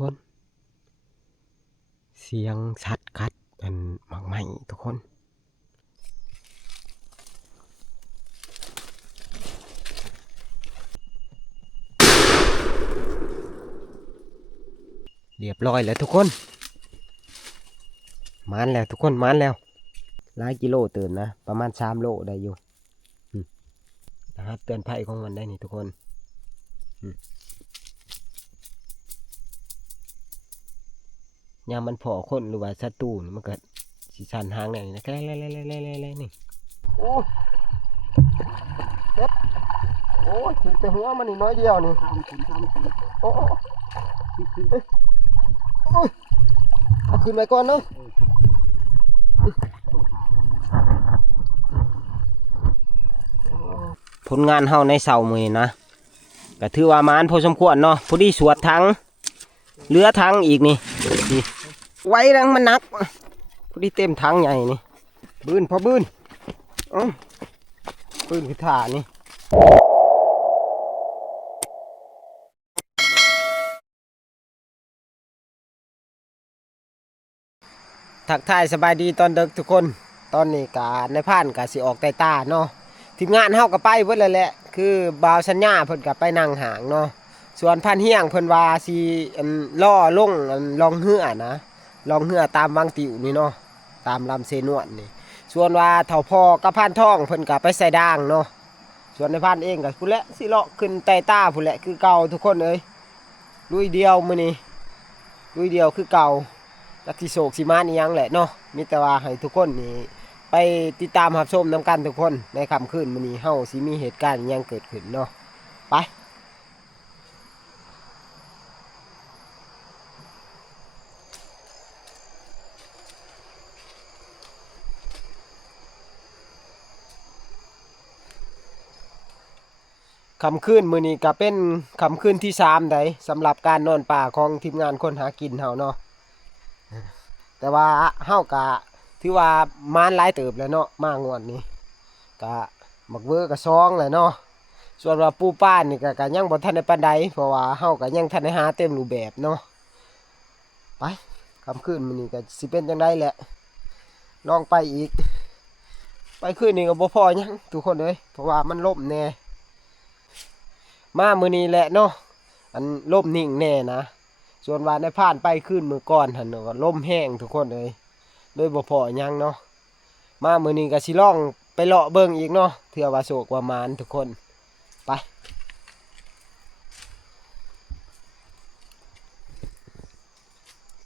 คนเสียงชัดคัดอันมากไหมทุกคนเรียบร้อยแล้วทุกคนมานแล้วทุกคนมานแล้วหลายกิโลตื่นนะประมาณ3 โลได้อยู่นะครับเตือนภัยของมันได้นี่ทุกคนยามมันพอคนหรือว่าศัตรูมันก็สิสันหางได้นี่นะแล่นี่โอ้เจ็บโอ้ยถึงแต่หัวมันนี่น้อยเดียวนี่โอ้เอาขึ้นไปก่อนเนาะผลงานเฮาในเสาร์มื้อนะก็ถือว่ามานพอสมควรเนาะพอดีสวดทั้งเรือทั้งอีกนี่ไว้ดังมันนักพอดีเต็มทั้งใหญ่นี่บืนพอบืนบืนคือถ่านี่ทักทายสบายดีตอนดึกทุกคนตอนนี้กาในผ่านกาสิออกไต่ตาเนาะทีมงานเฮาก็ไปเบิดแล้วแหละคือบ่าวสัญญาเพิ่นก็ไปนั่งหางเนาะส่วนพันเฮียงเพิ่นว่าสิล่อลงลองเหือนะลองเหือตามวังติวนี่เนาะตามลำเซนวนนี่ส่วนว่าเฒ่าพ่อกับพันทองเพิ่นก็ไปใส่ด่างเนาะส่วนในพันเองก็พุ่นแหละสิเลาะขึ้นไต่ตาพุ่นแหละคือเก่าทุกคนเอ้ยลุยเดียวมื้อนี้ลุยเดียวคือเก่าจักสิโศกสิมานอีหยังแหละเนาะมีแต่ว่าให้ทุกคนนี่ไปติดตามรับชมนำกันทุกคนในค่ำคืนมื้อนี้เฮาสิมีเหตุการณ์ยังเกิดขึ้นเนาะไปค่ำคืนมื้อนี้ก็เป็นค่ำคืนที่3ได้สำหรับการนอนป่าของทีมงานคนหากินเฮาเนาะแต่ว่าเฮาก็ถือว่ามานหลายเติบแล้วเนาะมางวดนี้ก็มักเวอร์ก็ซองแหละเนาะส่วนว่าปูป้านนี่ก็ยังบ่ทันได้ปานใดเพราะว่าเฮาก็ยังทันได้หาเต็มรูปแบบเนาะไปค่ำคืนมื้อนี้ก็สิเป็นจังไดแหละลองไปอีกไปคืนนี้ก็บ่พอหยังทุกคนเอ้ยเพราะว่ามันล่มแน่มามื้อนี้แหละเนาะอันล่มนิ่งแน่นะส่วนว่าในผ่านไปคืนมื้อก่อนหั่นก็ล่มแห้งทุกคนเอ้ยโดยบ่พอหยังเนาะมามื้อนี้ก็สิลองไปเลาะเบิ่งอีกเนาะเทื่อว่าโศกว่ามานทุกคนไป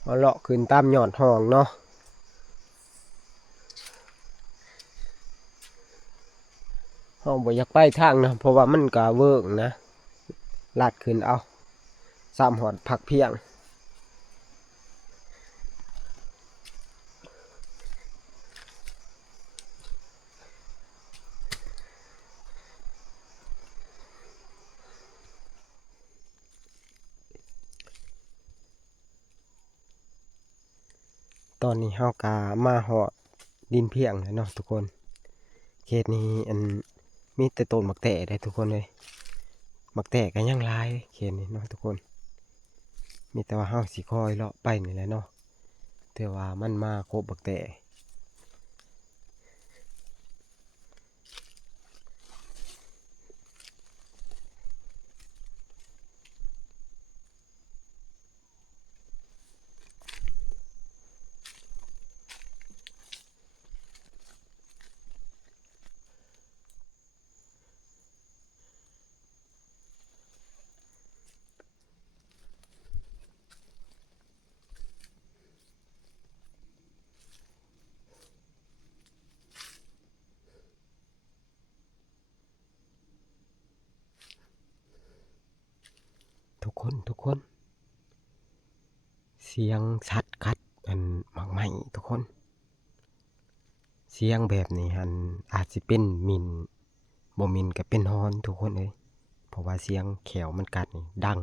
เอาเลาะขึ้นตามยอดห้องเนาะห้องบ่อยากไปทางนะเพราะว่ามันก็เวิร์กนะลาดขึ้นเอา3 หอดพักเพียงตอนนี้เฮากามาหอดดินเพียงแล้วเนาะทุกคนเขตนี้มีแต่ต้นมักแตะได้ทุกคนเลยมักแตะกันยังลายเขตนี้เนาะทุกคนมีแต่ว่าเฮาสิคอยเลาะไปนี่แหละเนาะแต่ว่ามันมาครบมักแตะทุกคนเสียงชัดคัดมากไหมทุกคนเสียงแบบนี้อาจสิเป็นมินบ่มินก็เป็นฮอนทุกคนเลยเพราะว่าเสียงแขวมันกัดนี่ดัง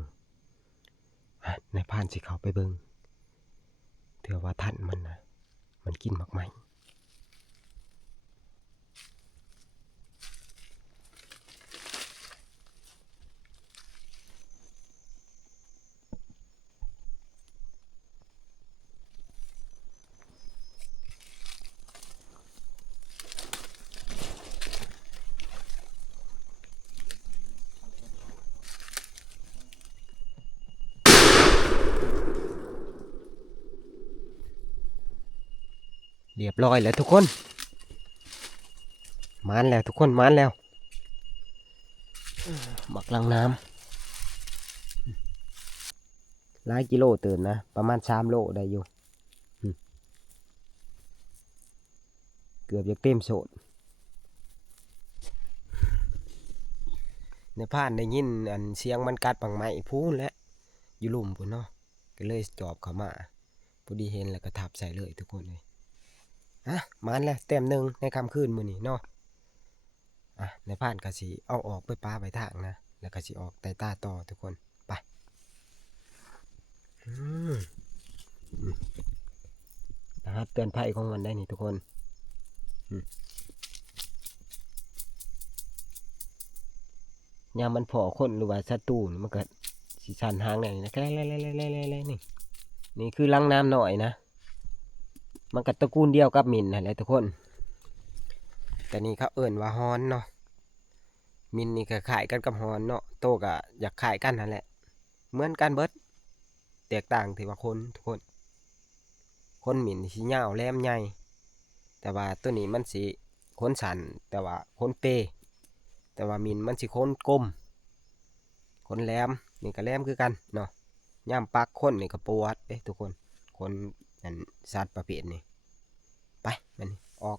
ในผ่านสิเขาไปเบิ่งเถื่อว่าท่านมันนะมันกินมากไหม เรียบร้อยแล้วทุกคนมานแล้วทุกคนมานแล้วหมักลังน้ำหลายกิโลเติมนะประมาณ3 โลได้อยู่เกือบจะเต็มโสดในผ่านได้ยินอันเสียงมันกัดปังไม้พูนและอยู่ลุ่มพุ่นเนาะก็เลยจอบเข้ามาพอดีเห็นแล้วก็ทับใส่เลยทุกคนเลยมันแล้วเต็มหนึ่งในค่ำคืนมื้อนี้เนาะในผ่านก็สิเอาออกไปปลาไปทางนะแล้วก็สิออกไต่ตาต่อทุกคนไปนะครับเตือนภัยของมันได้นี่ทุกคนยามมันพอคนหรือว่าศัตรูมันก็สิสันหางนี่นะแค่นี่นี่คือลังน้ำหน่อยนะมันก็ตระกูลเดียวกับมินนั่นแหละทุกคนแต่นี่เขาเอิ่นว่าฮอนเนาะมินนี่ก็ขายกันกับฮอนเนาะโตก็อยากขายกันนั่นแหละเหมือนกันเบิดแตกต่างที่ว่าคนทุกคนมินสีเหย้าแหลมใหญ่แต่ว่าตัวนี้มันสีขนสันแต่ว่าขนเปแต่ว่ามินมันสิขนกลมขนแหลมนี่ก็แหลมคือกันเนาะย่ำปักคนนี่ก็ปวดเด้ทุกคนคนนั่นสัตว์ประเภทนี้ไปมันออก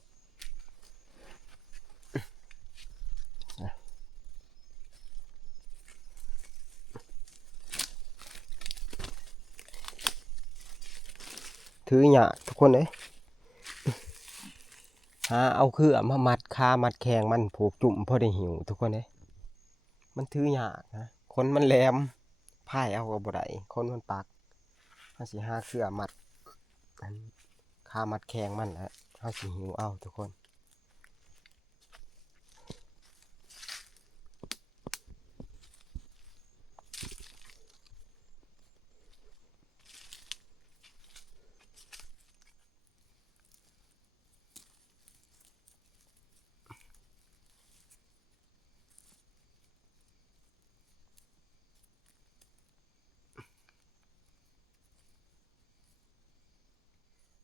ถือหยาทุกคนเลยเอาคือมามัดคามัดแขงมันผูกจุ่มพอได้หิวทุกคนเลยมันถือหยานะคนมันแหลมพายเอาบ่ได้คนมันปักเขาสิ5 เครือมัดคามัดแขงมันแล้วเขาสิหิวเอาทุกคน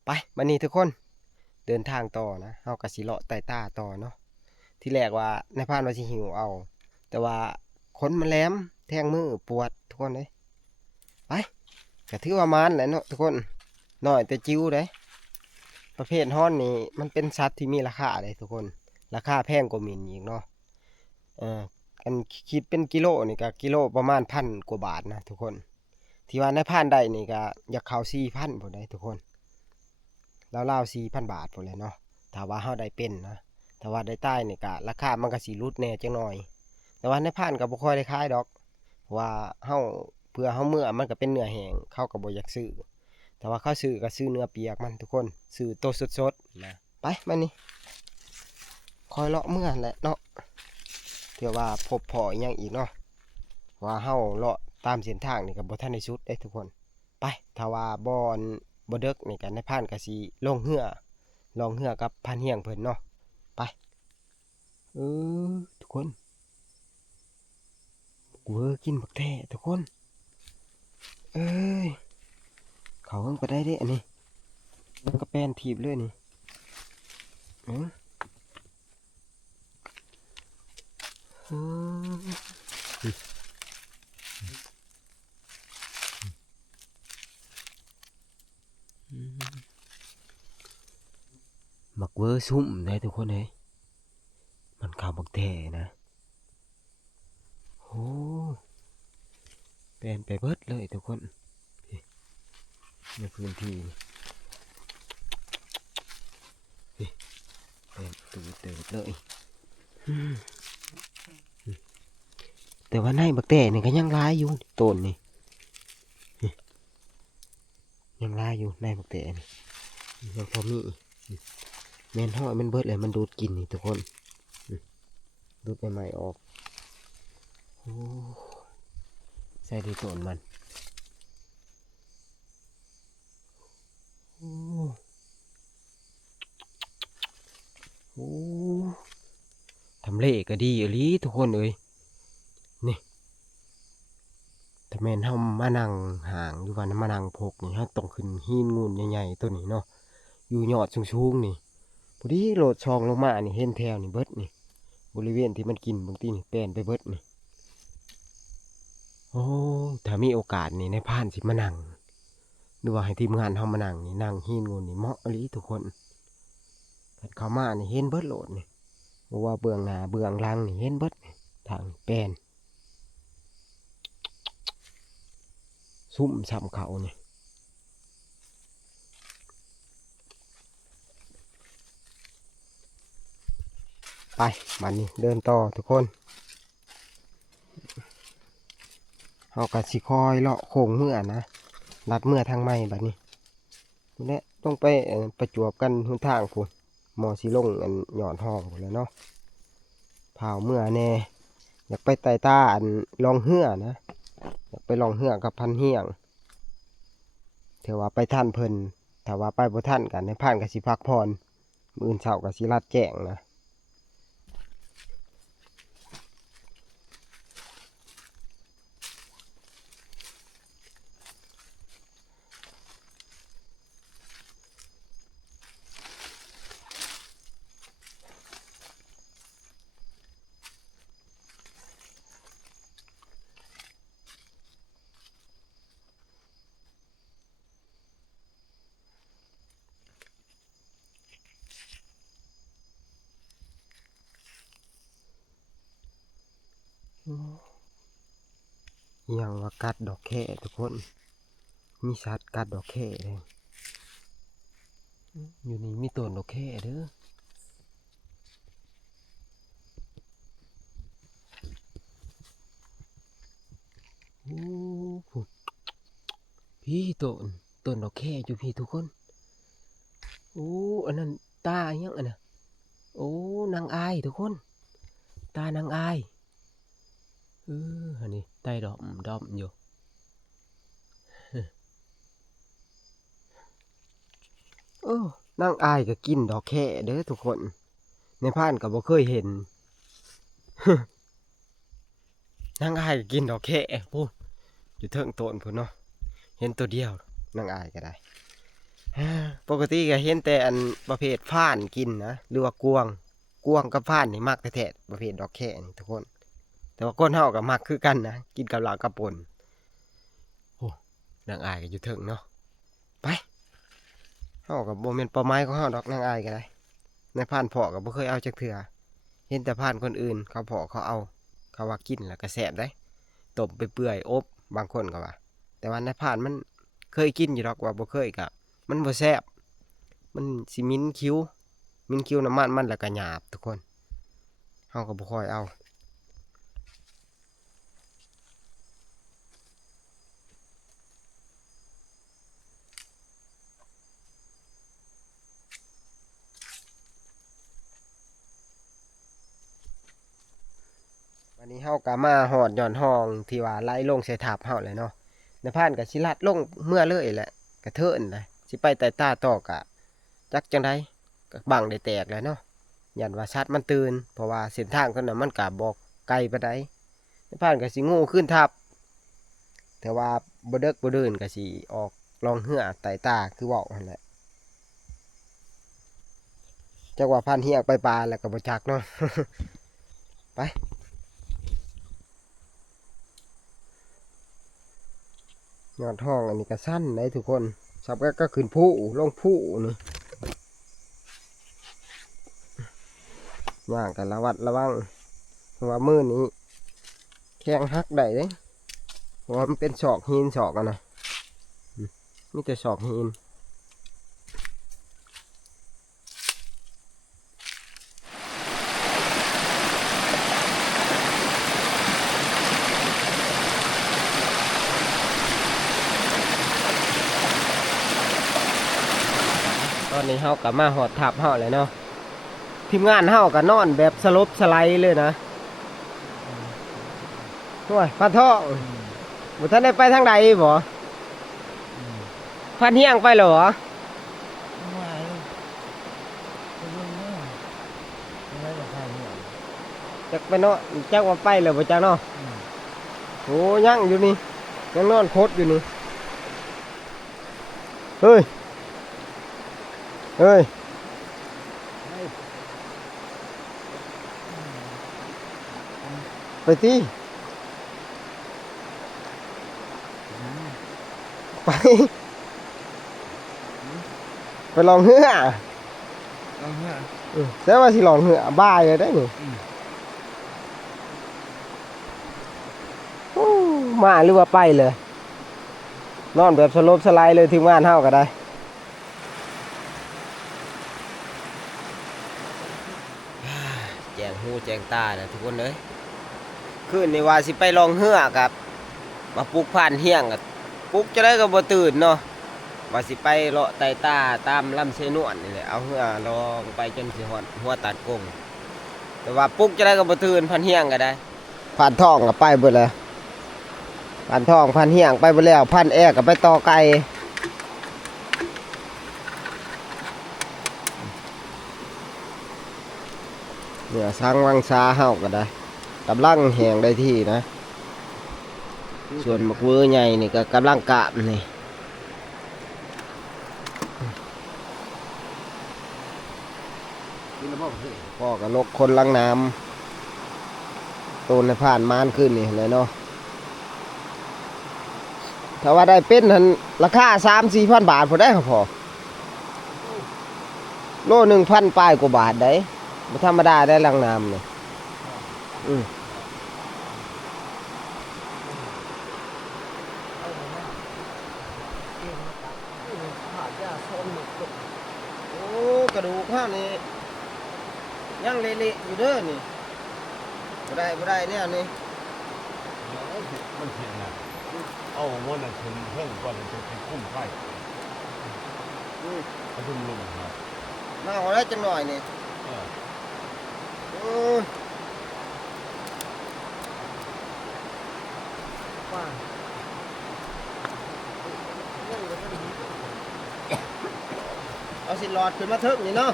ไปวันนี้ทุกคนเดินทางต่อนะเฮากะสิเลาะไต่ตาต่อเนาะที่แรกว่าในพานว่าสิหิวเอาแต่ว่าคนมันแหลมแทงมือปวดทุกคนเลยไปก็ถือว่ามานแหละเนาะทุกคนน้อยแต่จิ้วเลยประเภทฮ้อนนี่มันเป็นสัตว์ที่มีราคาเลยทุกคนราคาแพงกว่ามินอีกเนาะกันคิดเป็นกิโลนี่ก็กิโลประมาณ1,000 กว่าบาทนะทุกคนที่ว่าในพานได้นี่ก็อยากเข้า4,000พุ่นได้ทุกคนราวๆ4,000 บาทพุ่นเลยเนาะถ้าว่าเฮาได้เป็นนะถ้าว่าได้ใต้นี่ก็ราคามันก็สิลดแหน่จังหน่อยแต่ว่าในพานก็บ่ค่อยได้ขายดอกว่าเฮาเพื่อเฮาเมื่อมันก็เป็นเนื้อแห้งเขาก็บ่อยากซื้อแต่ว่าเขาซื้อก็ซื้อเนื้อเปียกมันทุกคนซื้อโตสดๆนะไปมานี่คอยเลาะเมื่อแหละเนาะเพื่อว่าพบพออีกอย่างอีกเนาะว่าเฮาเลาะตามเส้นทางนี่ก็บ่ทันได้สุดได้ทุกคนไปถ้าว่าบ่เดึกนี่ก็ในพานก็สิลงเรือกับพันเฮียงเพิ่นเนาะไปทุกคนเวอร์กินบักแท้ทุกคนเอ้ยเขาเพิ่งไปได้เด้อันนี้มันก็แป้นถีบเลยนี่มักเวอร์ซุ่มได้ทุกคนเลยมันข่าวบักแท้นะโอ้เป็นไปเบิดเลยทุกคนในพื้นที่เป็นตูเติบเลยแต่ว่าในบักแท้นี่ก็ยังร้ายอยู่ต้นนี่ยังร้ายอยู่ในบักแท้นี่ยังพอมีแมนห่อมันเบิดเลยมันดูดกินนี่ทุกคนดูดใหม่ๆออกโอ้ใส่ดีต้นมันโอ้ทำเลก็ดีอลีทุกคนเอ้ยนี่ถ้าแม่นเฮามานั่งห่างอยู่ว่ามานั่งพกนี่เฮาต้องขึ้นหินงูนใหญ่ๆตัวนี้เนาะ อยู่ยอดสูงๆนี่พอดีโหลดช่องลงมานี่เห็นแถวนี่เบิดนี่บริเวณที่มันกินบางทีนี่แปลนไปเบิดนี่โอ้ถ้ามีโอกาสนี่ในพานสิมานั่งหรือว่าให้ทีมงานเฮามานั่งนี่นั่งหินงูนี่เหมาะอีหลีทุกคนเข้ามานี่เห็นเบิดโหลดนี่บ่ว่าเบื้องหน้าเบื้องหลังนี่เห็นเบิดนี่ทางแปลนซุ่มซ้ำเขานี่ไปบัดนี้เดินต่อทุกคนเฮาก็สิคอยเลาะโค้งเมื่อนะลัดเมื่อทางใหม่บัดนี้พุ่นแหละต้องไปประจวบกันหนทางพุ่นหมอสิลงอันหย่อนห้องพุ่นแหล้วเนาะเผาเมื่อแน่อยากไปไต่ต้าอันลองเหือนะอยากไปลองเหือกับพันเฮียงเถอะว่าไปท่านเพิ่นถ้าว่าไปบ่ท่านกันในผ่านก็สิพักผ่อนมื้ออื่นเช้าก็สิลัดแจ้งนะยังว่ากัดดอกแค่ทุกคนมีสัตว์กัดดอกแค่เลยอยู่นี่มีต้นดอกแค่เด้อโอ้โหพี่ต้นดอกแค่อยู่พี่ทุกคนโอ้อันนั้นตาอยังอันน่ะโอ้นางอายทุกคนตานางอายอันนี้ใต้ดอมอยู่โอ้นางอายก็กินดอกแค่เด้อทุกคนในพานก็บ่เคยเห็น นางอายก็กินดอกแค่พูดอยู่เทิงต้นพูดเนาะเห็นตัวเดียวนางอายก็ได้ ปกติก็เห็นแต่อันประเภทฟ้านกินนะหรือว่ากวงกับฟ้านนี่มักแท้ๆประเภทดอกแค่นี่ทุกคนแต่ว่าก้นเฮาก็มักคือกันนะกินกับเหล้ากับป่นโอ้นางอายก็อยู่เทิงเนาะไปเฮากับโมเมนต์เป้าหมายของเฮาดอกนางอายก็ได้ในผ่านเพาะก็บ่เคยเอาจักเทื่อเห็นแต่ผ่านคนอื่นเขาเพาะเขาเอาเขาว่ากินแล้วก็แซ่บได้ต้มไปเปื่อยอบบางคนก็ว่าแต่ว่าในผ่านมันเคยกินอยู่ดอกว่าบ่เคยก็มันบ่แซ่บมันสิมิ้นคิ้วน้ำมันแล้วก็หยาบทุกคนเฮาก็บ่ค่อยเอาวันนี้เฮาก็มาหอดหย่อนห้องที่ว่าไหลลงใส่ถาบเฮาเลยเนาะในผ่านก็สิลัดลงเมื่อเลยแหละกระเทินเลยสิไปไต่ตาต่อกะจักจังไดก็บังได้แตกแล้วเนาะยันว่าชัดมันตื่นเพราะว่าเส้นทางคนน่ะมันก็บ่ไกลปานใดในผ่านก็สิโง่ขึ้นทับแต่ว่าบ่เดึกบ่ดื่นก็สิออกลองเหือไต่ตาคือเว้าหั่นแหละจักว่าพันเฮียกไปปลาแล้วก็บ่จักเนาะ ไปยอดห้องอันนี้ก็สั้นได้ทุกคนสับก็ขึ้นผู้ลงผู้นี่ย่างกันระวัดระวังเพราะว่ามือนี้แข้งหักได้เด้เพราะว่ามันเป็นศอกหินศอกอะนะมีแต่ศอกหินตอนนี้เฮากับมาหอดทับเฮาเลยเนาะทีมงานเฮากับนอนแบบสลบสไลด์เลยนะโอ้ยพันท่องบุท่านได้ไปทางใดบ่พันเฮียงไปเหรอจักไปเนาะจักว่าไปเลยบ่จักเนาะโอ้ยังอยู่นี่ยังนอนโคตรอยู่นี่เฮ้ยโอ้ เอ้ยไปตีไปไปลองเหือแต่ว่าสิลองเหือบ้าเลยได้หนิโอ้มาหรือว่าไปเลยนอนแบบสลบสไลด์เลยทีมงานเฮาก็ได้แจงหูแจงตานะทุกคนเลยคืนนี้ว่าสิไปลองเหือกับมาปลุกผ่านเที่ยงกับปลุกจะได้ก็บ่ตื่นเนาะว่าสิไปเลาะไต่ตาตามลำเชนวนนี่แหละเอาเหือลองไปจนสิฮอดหัวตัดกงแต่ว่าปลุกจะได้ก็บ่ตื่นผ่านเที่ยงก็ได้ผ่านท้องก็ไปเบิดแล้วผ่านท้องผ่านเที่ยงไปเบิดแล้วผ่านแอร์ก็ไปต่อไก่เนี่ยสร้างวังชาเฮาก็ได้กำลังแหงได้ที่นะส่วนมะเขือใหญ่นี่ก็กำลังกะนี่พ่อกับนกคนลังน้ำตูนในผ่านมานขึ้นนี่เลยเนาะถ้าว่าได้เป็นหันราคา3-4,000 บาทพอได้ครับพ่อโล1,000ปลายกว่าบาทได้ไม่ธรรมดาได้ลังน้ำเนี่ยโอ้กระดูกข้านี่ยังเละๆอยู่เด้อนี่บ่ได้เนี่ยนี่มันเสียงนะเอาวันนั้นถึงเพิ่งก่อนจะไปคุ้มไข่เขาทุ่มลงครับ มาเอาได้จังหน่อยนี่เอาสิหลอดขึ้นมาทึกนี่เนาะ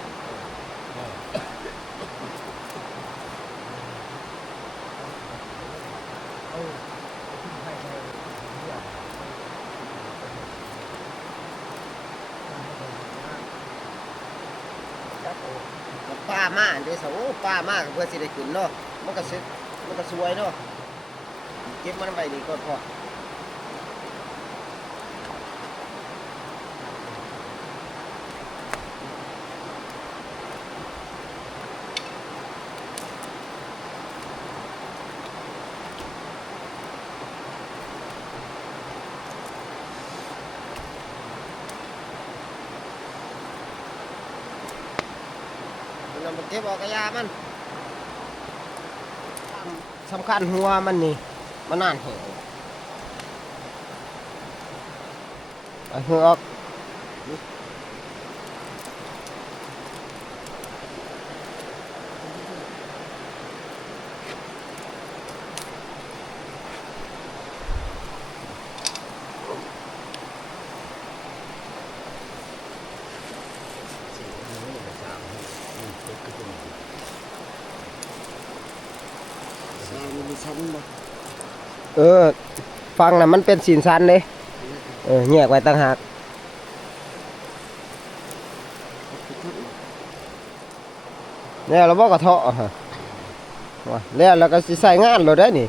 ป้ามาเดี๋ยวสาวป้ามาเพื่อสิได้ขึ้นเนาะมันก็สวยเนาะเก็บมันไว้ดีก่อนพอเราเก็บออกกระยามันสำคัญหัวมันนี่มันนานเหรอหัวออกฟังนะมันเป็นสินสันเลยแยกไว้ต่างหากเนี่ยเราบอกกระเทาะฮะแล้วก็ใส่งานเราได้นี่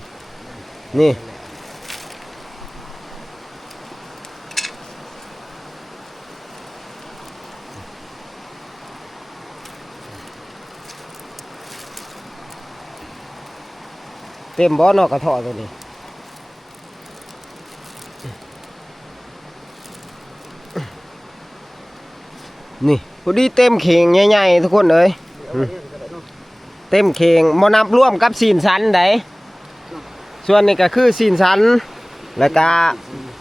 เต็มบ่อนอกกระเทาะตัวนี้นี่พอดีเต็มเข่งใหญ่ๆทุกคนเลยเต็มเข่งมานับร่วมกับซีนสันได้ส่วนนี้ก็คือซีนสันแล้วก็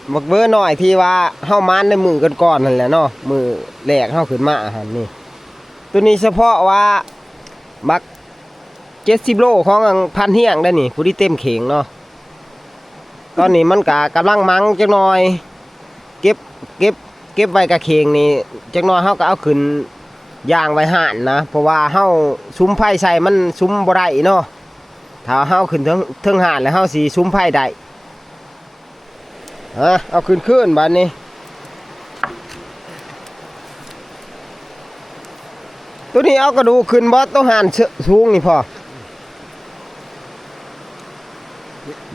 หมักเบอร์หน่อยที่ว่าเฮ้ามานในมือกันก่อนนั่นแหละเนาะมือแหลกเฮ้าขึ้นมาหันนี่ตัวนี้เฉพาะว่าบัก70 โลของพันเฮียงได้นี่พอดีเต็มเข่งเนาะตอนนี้มันก็กำลังมังจักหน่อยเก็บไว้กับเข่งนี่จักหน่อยเฮาก็เอาขึ้นย่างไว้ห่านนะเพราะว่าเฮาซุ้มไผ่ใส่มันซุ้มบ่ได้เนาะถ้าเฮาขึ้นถึงห่านแล้วเฮาสิซุ้มไผ่ได้เอาขึ้นบัดนี้ ตัวนี้เอากระดูกขึ้นบ่ต้องหันสูงนี่พอ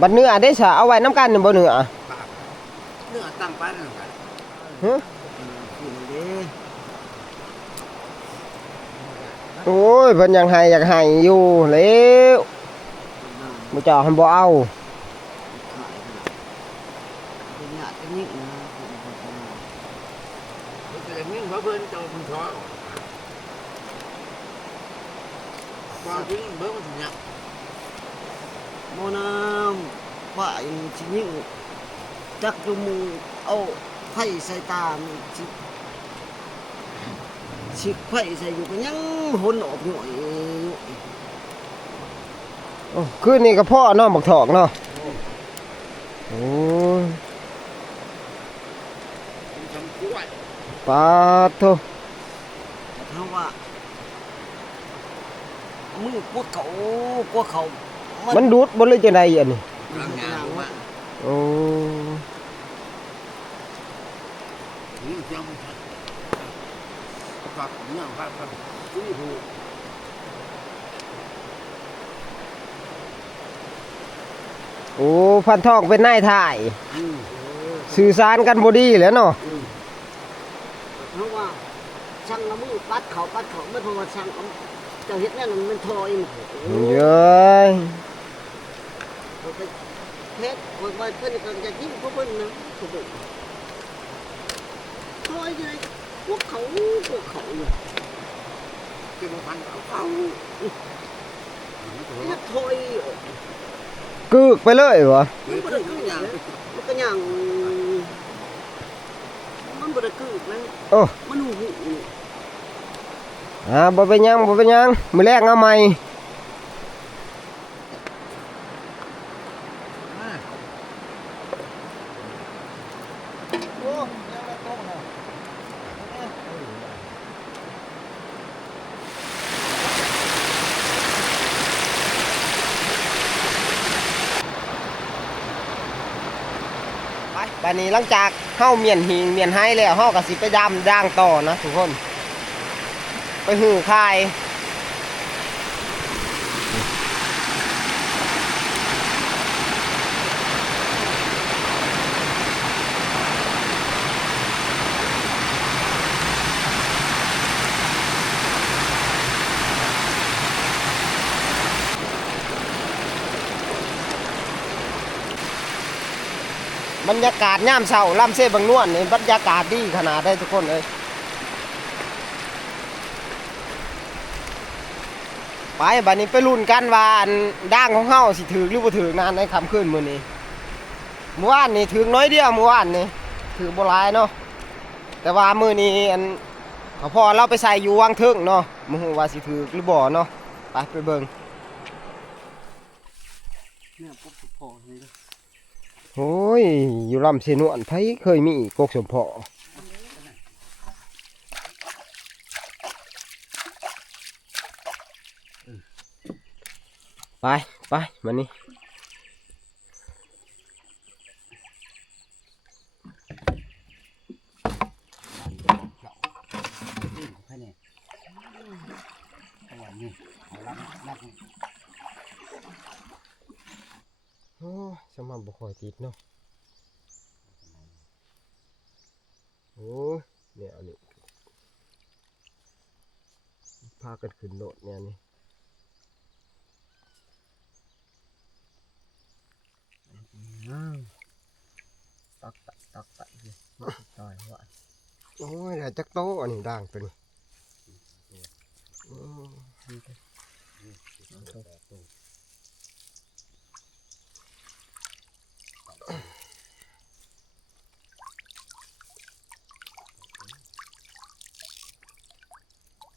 บัดเนื้อได้ซะเอาไว้น้ำกันนี่บ่เนื้อ เนื้อตั้งไปนั่นกัน ฮะ กินดิ โอ้ยเพิ่นยังให้อยากให้อยู่แล้วบ่เจ้าหันบ่เอา เป็นหยาดเป็นนิ่งนะ แต่นี่เขาเพิ่นเจ้ามันท้อความจริงเบิ่งมันสิหยัก โมน้ำว่าอย่างชิ้นนิ่งจักจมูกเอาไผ่ใส่ตามันชิกไผ่ใส่อยู่ก็ยังหนออกหน่อย โอ้คืนนี้ก็พ่อเนาะบักถอกเนาะโอ้ย ทำกล้วย ปาดโท เพราะว่ามือกวเขา มันดูดบ่เลยจังไดอันนี้ กลางงานว่า โอ้ นี่เสียงมันชัดปักเนี่ยปักซื้อหู โอ้พันทองเป็นนายถ่าย สื่อสารกันบ่ดีแหล้วเนาะ เพราะว่าช่างละมือปัดเขาไม่เพราะว่าช่างเจ้าเฮ็ดนั่นมันทอยมัน เย้ย เพชรคนว่าเพิ่นก็จะยิ้มเพราะเพิ่นนะเขาบอกทอยยังไงพวกเขาอยู่ เป็นพันเขา เนี่ยทอย กึกไปเลยวะ มันบ่ได้กึกอย่างมันก็อย่างมันบ่ได้กึกนะ โอ้ มันหู บ่เป็นหยังบ่เป็นหยังมื้อแรกเอาใหม่ ไปบัดนี้หลังจากเฮาเมียนหิงเมียนไห้แล้วเฮาก็สิไปดำด่างต่อนะทุกคน ไปหื้อคาย บรรยากาศย่ามเช้าลำเส้บางนวลนี่บรรยากาศดีขนาดได้ทุกคนเลยไปบัดนี้ไปลุ้นกันว่าอันด่างของเฮาสิถือหรือบ่ถือนานในค่ำคืนมื้อนี้เมื่อวานนี่ถือน้อยเดียวเมื่อวานนี่ถือบ่หลายเนาะแต่ว่ามื้อนี้อันเขาพอเราไปใส่อยู่วังเทิงเนาะบ่ฮู้ว่าสิถือหรือบ่เนาะไปเบิ่ง เนี่ยพวกพ่อนี่ โอ้ยอยู่ลำเสนวนไผเคยมีกกสมพอไปมานี่โอ้ยสมองบ่ค่อยติดเนาะโอ้ยเนี่ยอันนี้พากันขึ้นโลดเนี่ยนี่ตักเลยตายว่ะโอ้ยได้จักโตอันนี้ด่างตัวนี้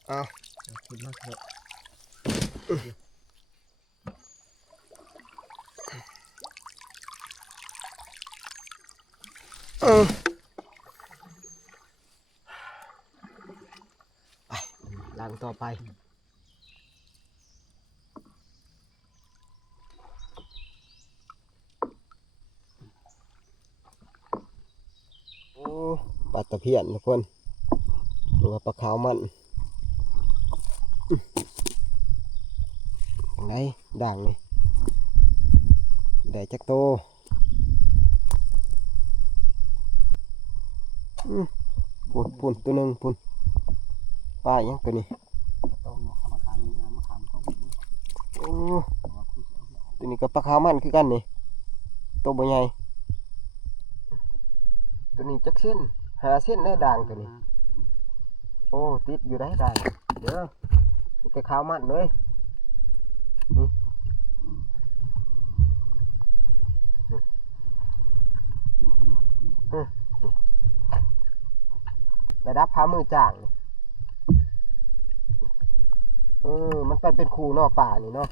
เอาขึ้นมาเถอะไปล้างต่อไปโอ้ปลาตะเพียนทุกคนหรือว่าปลาขาวมัน ไหนด่างนี่ได้จักโตปุ่นตัวหนึ่งปุ่นป้ายังตัวนี้โอ้ตัวนี้กับปลาขาวมันคือกันนี่ตัวใหญ่ตัวนี้จักเส้น5 เส้นได้ด่างตัวนี้โอ้ติดอยู่ได้ด่างเดี๋ยวนี่แต่ขาวมันเลยระดับพามือจ่างมันไปเป็นคูนอกป่านี่เนาะ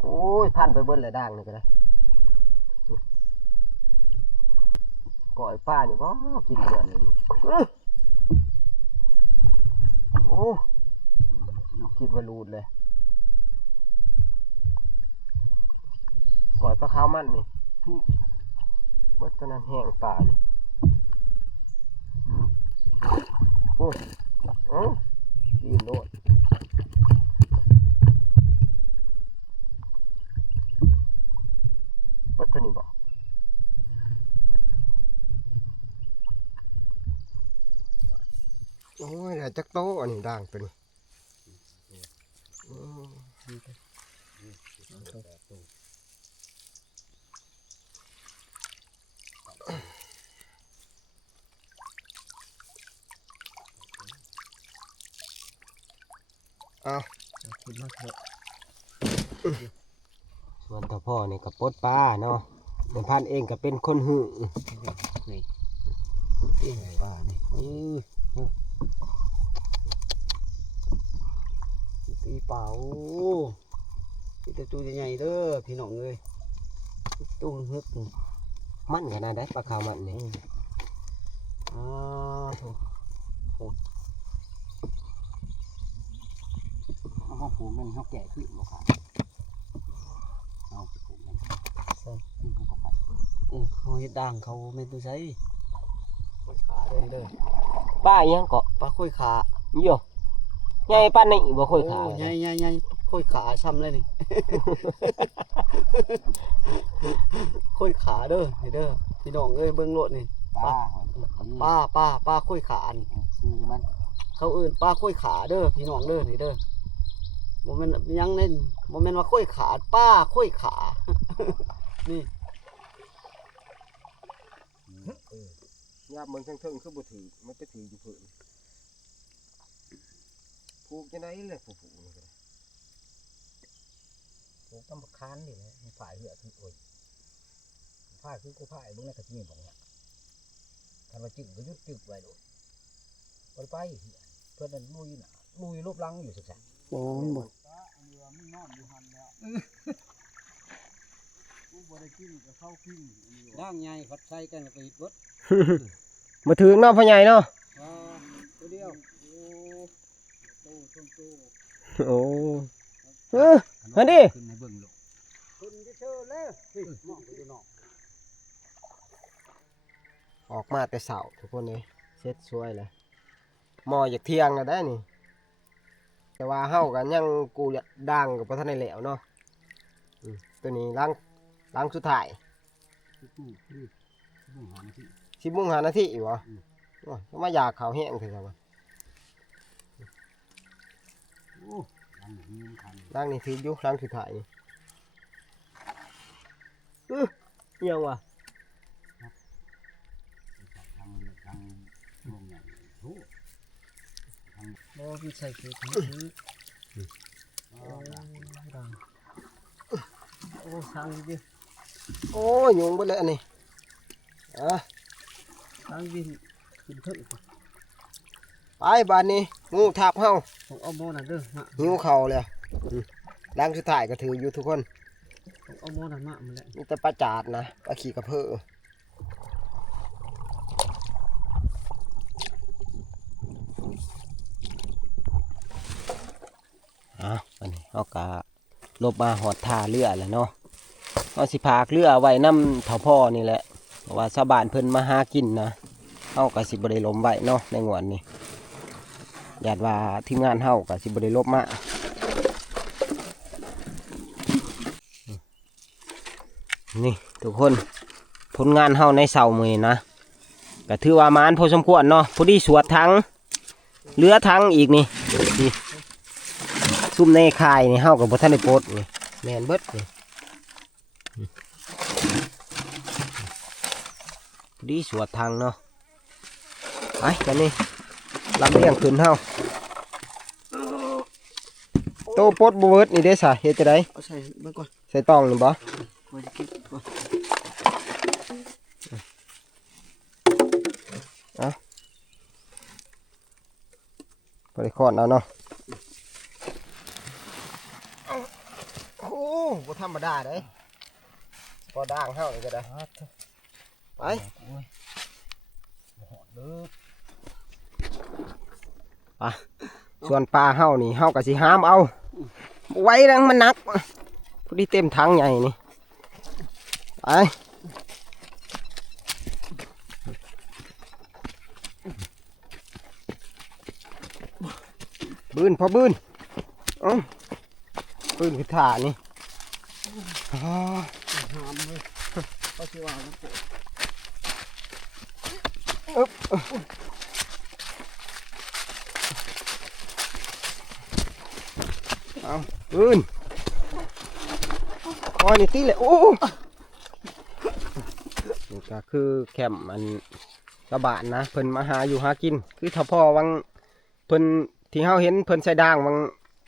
โอ้ยพันไปเบิ้ลเลยด่างนี่ก็ได้ก่อยป้านี่ก็กินเดือนเลยโอ้คิดว่ารูดเลยก่อยปลาขาวมันนี่เมื่อตอนนั้นแห้งป่านี่โอ้ดีโลดวัดตัวนี้บอกโอ้ยแต่จักโตอันนี้ด่างตัวนี้เอาขึ้นมาเถอะส่วนตัวพ่อนี่กับปดปลาเนาะในพันเองก็เป็นคนหื้อนี่ปลานี่ตีเปล่าตีตัวใหญ่ๆเด้อพี่น้องเลยตู้ฮึกมันขนาดได้ปลาขาวมันนี่เขาผูกมันเขาแก่ขึ้นหรอครับเอาไปผูกมันใช่เขาไปเขาเห็ดด่างเขาไม่ตัวใช้ค่อยขาเด้อป้ายังเกาะป้าค่อยขาเยอะใหญ่ป้านี่บ่ค่อยขาใหญ่ค่อยขาซ้ำเลยนี่ค่อยขาเด้อเด้อพี่น้องเอ้ยเบิ่งโลดนี่ป้าค่อยขานี่คือมันเขาอื่นป้าค่อยขาเด้อพี่น้องเด้อนี่เด้อโมเมนต์ยังเล่นโมเมนต์ว่าค่อยขาป้าค่อยขานี่ยาบมันเทิงๆคือบ่ถือมันจะถืออยู่เพิ่นผูกจังได๋เลยผูกนี่ก็ผูกตำบักคานนี่แหละมันฝ่ายเหือคือโอ้ยฝ่ายคือกูฝ่ายมึงน่ะก็สิมีบ่เนี่ยคันว่าจึกก็ยุดจึกไว้โดดบ่ไปเพิ่นนั่นลุยน่ะลุยลบลังอยู่ซั่นบ่บ่ด่างใหญ่ขัดใส่กันไปอีกเบิดมาถึงเนาะพ่อใหญ่เนาะตัวเดียวโอ้ฮันดิออกมาแต่เสาทุกคนเลยเซ็ตสวยเลยหมออยากเที่ยงก็ได้นี่แต่ว่าเฮากันยังกูอยากด่างกับพระท่านในเหลวเนาะตัวนี้ล้างสุดท้าย10 โมง 5 นาทีอยู่วะมาอยากเขาแห้งเถอะครับล้างนี่ถือยุล้างสุดท้ายนี่ยังวะบ่มีใส่เกลือโอ้สร้างดิโอ้ยยุงไปเลยอันนี้สร้างดิขึ้นเถอะไปบ้านนี้งูทับเฮาเอาโมนั่นเด้อหิวเข่าเลยล้างสุดท้ายก็ถืออยู่ทุกคนเอาโมนั่นมาแล้วนี่แต่ปลาจาดนะปลาขี่กระเพาะอันนี้เอากะลบมาหอดท่าเรือแล้วเนาะเอาสิพากเรือไว้น้ำเถาพ่อนี่แหละเพราะว่าชาวบ้านเพิ่นมาหากินนะ เฮาก็สิบ่ได้ล้มไว้เนาะในงวดนี้ญาติว่าทีมงานเฮาก็สิบ่ได้ลบมานี่ทุกคนผลงานเฮาในเสาร์มื้อนี้นะก็ถือว่ามานพอสมควรเนาะพอดีสวดทั้งเหลือทั้งอีกนี่ซุ่มในคายนี่เฮาก็บ่ทันได้ปลดนี่แม่นเบิดนี่พอดีสวดทั้งเนาะไปกันนี่ลำเลียงขึ้นเฮาโตปลดบ่เบิดนี่เด้ซะเฮ็ดจังได๋ เอาใส่เบิ่งก่อน ใส่ตองนี่บ่ ไว้จะเก็บก่อน บริคอนเอาเนาะโอ้บ่ธรรมดาเด้พอด่างเฮานี่ก็ได้ไปไปส่วนปลาเฮานี่เฮาก็สิห้ามเอาไว้ดังมันหนักพอดีเต็มถังใหญ่นี่ไปบืนพอบืนบืนคือถ่านี่อ๋อ หามเลยเขาสิว่าแล้วปวด เอาบืนคอยนี่ตีเลยโอ้นี่ก็คือแคมป์มันระบาดนะเพิ่นมาหาอยู่หากินคือถ้าพ่อวังเพิ่นที่เฮาเห็นเพิ่นใส่ด่างวัง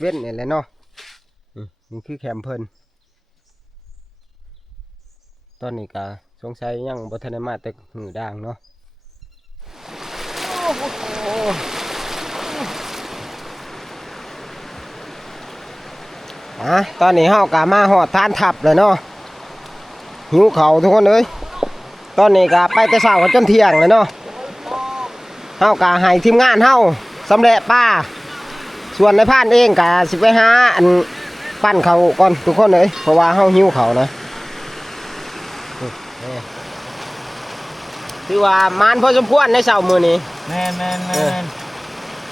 เว้นนี่แหละเนาะนี่คือแคมป์เพิ่นตอนนี้ก็สงสัยยังบ่ทันได้มาแต่หือด่างเนาะตอนนี้เฮากะมาหอดทานทับเลยเนาะหิวเขาวทุกคนเลยตอนนี้กะไปแต่เช้ากันจนเที่ยงเลยเนาะเฮากะให้ทีมงานเฮาสำเร็จป้าส่วนในพานเองกะสิไปหาอันปั้นเขาก่อนทุกคนเลยเพราะว่าเฮาหิวเขาวนะถือว่ามานพอสมควรในเช้ามื้อนี้ แม่น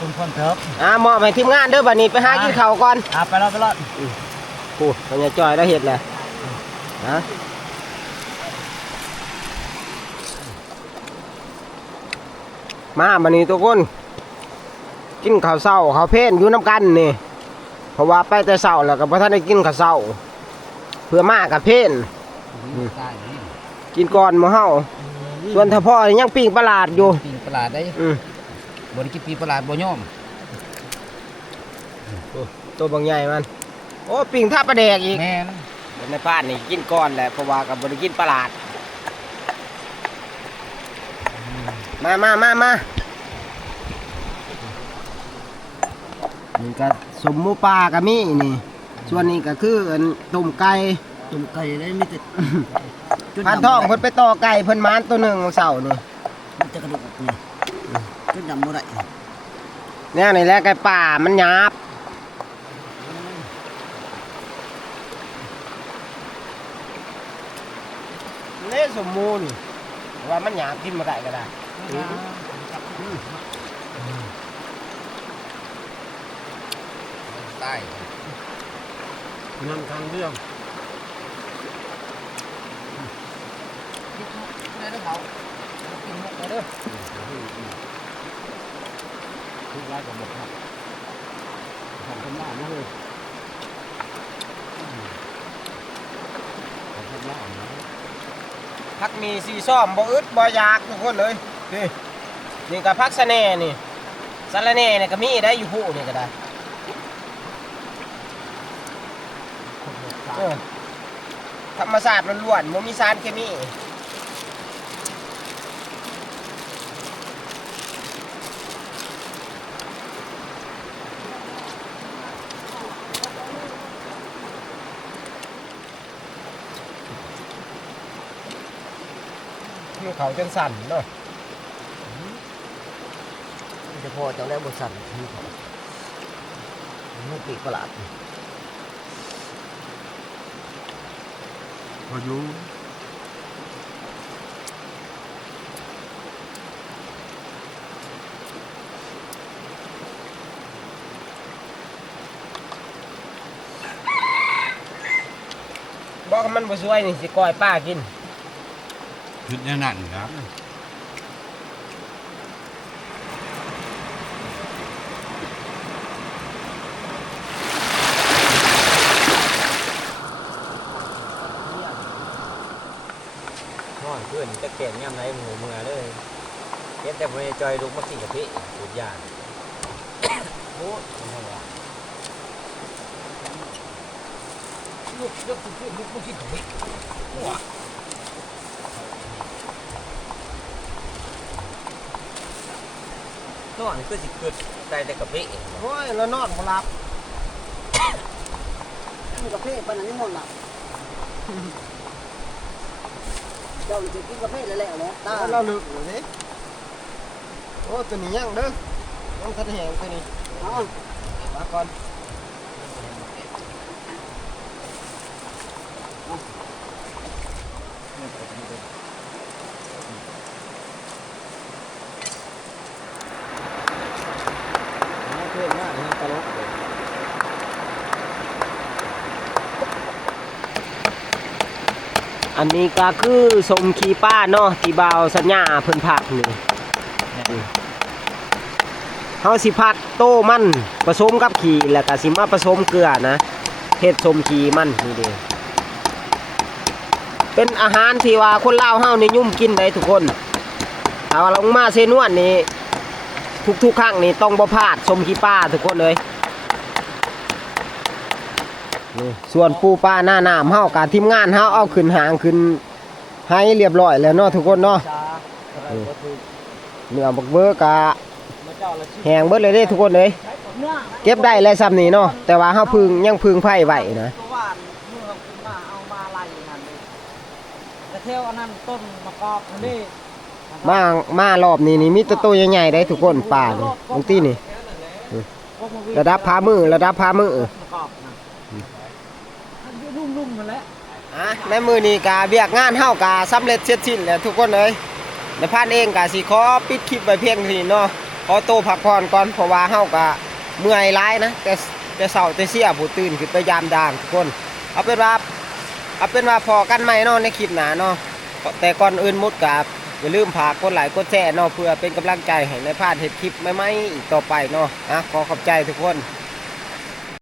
สมควรเถิบ มอบให้ทีมงานเด้อบัดนี้ไปหากินข้าวก่อน ไปรอด โอ้ปัญญาจอยได้เห็ดแหละนะมาบัดนี้ทุกคนกินข้าวเช้าข้าวเพลนอยู่น้ำกันนี่เพราะว่าไปแต่เช้าแล้วก็บ่ทันได้กินข้าวเช้าเพื่อมากับเพลนกินก่อนหมู่เฮาส่วนถ้าพ่อยังปิ้งประหลาดอยู่ ปีนประหลาดได้บริกิปีประหลาดบ่ย่อม ตัวบางใหญ่มันโอ้ปิ้งท่าประแดกอีก แม่น ในบ้านนี่กินก่อนแหละเพราะว่ากับบริกินประหลาดมานี่ก็สมหมูปลากับมีนี่ส่วนนี้ก็คือต้มไก่ ตุ่มไก่ได้มีแต่ พันทองเพิ่นไปต่อไก่เพิ่นมานตัวหนึ่งเสาร์นี่ มันจะกระดูกนี่จนดำบ่ได้ เนี่ยนี่แหละไก่ป่ามันหยาบเละสมมูลว่ามันหยาบกินมาได้ก็ได้ ใต้ นั่นทางเรื่อง ได้เด้อเขากินหมดเด้อ ทุกรายกับหมดครับของคนล่านะเลยของคนล่านะ พักมีสีส้มบ่อึดบ่อยากทุกคนเลยนี่กับพักสะแหน่นี่สะระแหน่นี่ก็มีได้อยู่ผู้นี่ก็ได้ธรรมชาติล้วนๆบ่มีสารเคมีเขาจนสั่นเนาะ จะพอจังได้บ่สั่นที่เขามันปีกประหลาด พออยู่ ก็มันบ่สวยนี่สิก้อยป้ากิน ชุดแนวนั้นครับ นอนเพื่อนจะเก่งย่ำไรหมูเมือเลยเก็บแต่บริจอยลุกมากินกับพี่สุดยอดโอ้ยไม่ไหว ลูกสิลูกบ่กินของพี่ นอนก็สิเกิดใจแต่กับพี่ โอ้ยแล้วนอนบ่หลับ กินกาแฟปานนั้นยังหมดล่ะเจ้าจะกินกาแฟแล้วแล้วตา เราลึกเลยเด้โอ้ตัวนี้ยังเด้อต้องกระแหงตัวนี้ เอา มาก่อนเพื่อนมากนะตลกเลยอันนี้ก็คือสมขีป้าเนาะที่บ่าวสัญญาเพิ่นผักนี่เฮาสิผักโต้มันผสมกับขี้แล้วก็สิมาผสมเกลือนะเฮ็ดสมขีมันนี่เด้เป็นอาหารที่ว่าคนลาวเฮานิยมกินได้ทุกคนถ้าว่าลงมาเซนวนนี่ทุกๆครั้งนี่ต้องบ่พลาดสมขีป้าทุกคนเลยนี่ส่วนปูปลาหน้าน้ำเฮากับทีมงานเฮาเอาขึ้นหางขึ้นให้เรียบร้อยแล้วเนาะทุกคนเนาะเนื้อบักเบอร์กะแห้งเบิดเลยเด้ทุกคนเลยเก็บได้แล้วซ้ำนี้เนาะแต่ว่าเฮายังพึ่งไผ่ไว้นะ ตัวหวานเมื่อขึ้นมาเอามาไล่นั่นเลยแต่เที่ยวอันนั้นต้นมะกอกนี่ มารอบนี้นี่มีตัวโตใหญ่ๆได้ทุกคนป่านี่บางทีนี่ระดับพามือระดับพามือ มะกอกนะรุ่มๆนั่นแหละ ในมือนี้กาเบียกงานเฮากาสำเร็จเสร็จสิ้นแล้วทุกคนเลยในพานเองกาสิขอปิดคลิปไว้เพียงเท่านี้เนาะขอโตวพักผ่อนก่อนเพราะว่าเฮากาเมื่อยร้ายนะแต่เช้าแต่เสียผู้ตื่นขึ้นไปยามด่างทุกคนเอาเป็นว่าพอกันใหม่เนาะในคลิปหน้าเนาะแต่ก่อนอื่นมุดกาอย่าลืมฝากกดไลค์กดแชร์เนาะเพื่อเป็นกำลังใจให้ในพานเฮ็ดคลิปใหม่ๆอีกต่อไปเนาะขอขอบใจทุกคน